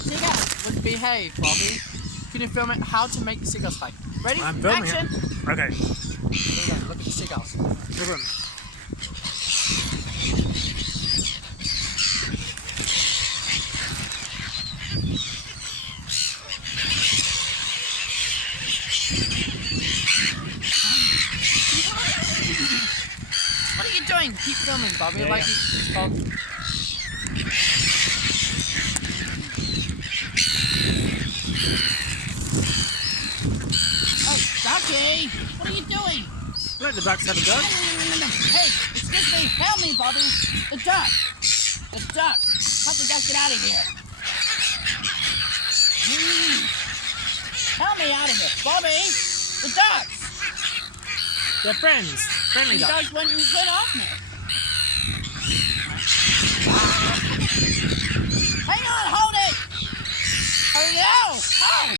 Seagulls would behave, Bobby. Can you film it? How to make the seagulls fight? Ready? I'm filming Action! it. Okay. Here you go. Look at the seagulls. Look at them. What are you doing? Keep filming, Bobby. Yeah, like yeah. it's called. Oh, Ducky! What are you doing? Let the ducks have a go. No. Hey, excuse me. Help me, Bobby. The duck. The duck. Help the duck get out of here. Help me out of here. Bobby! The ducks! They're friends. Friendly The ducks. ducks went off me.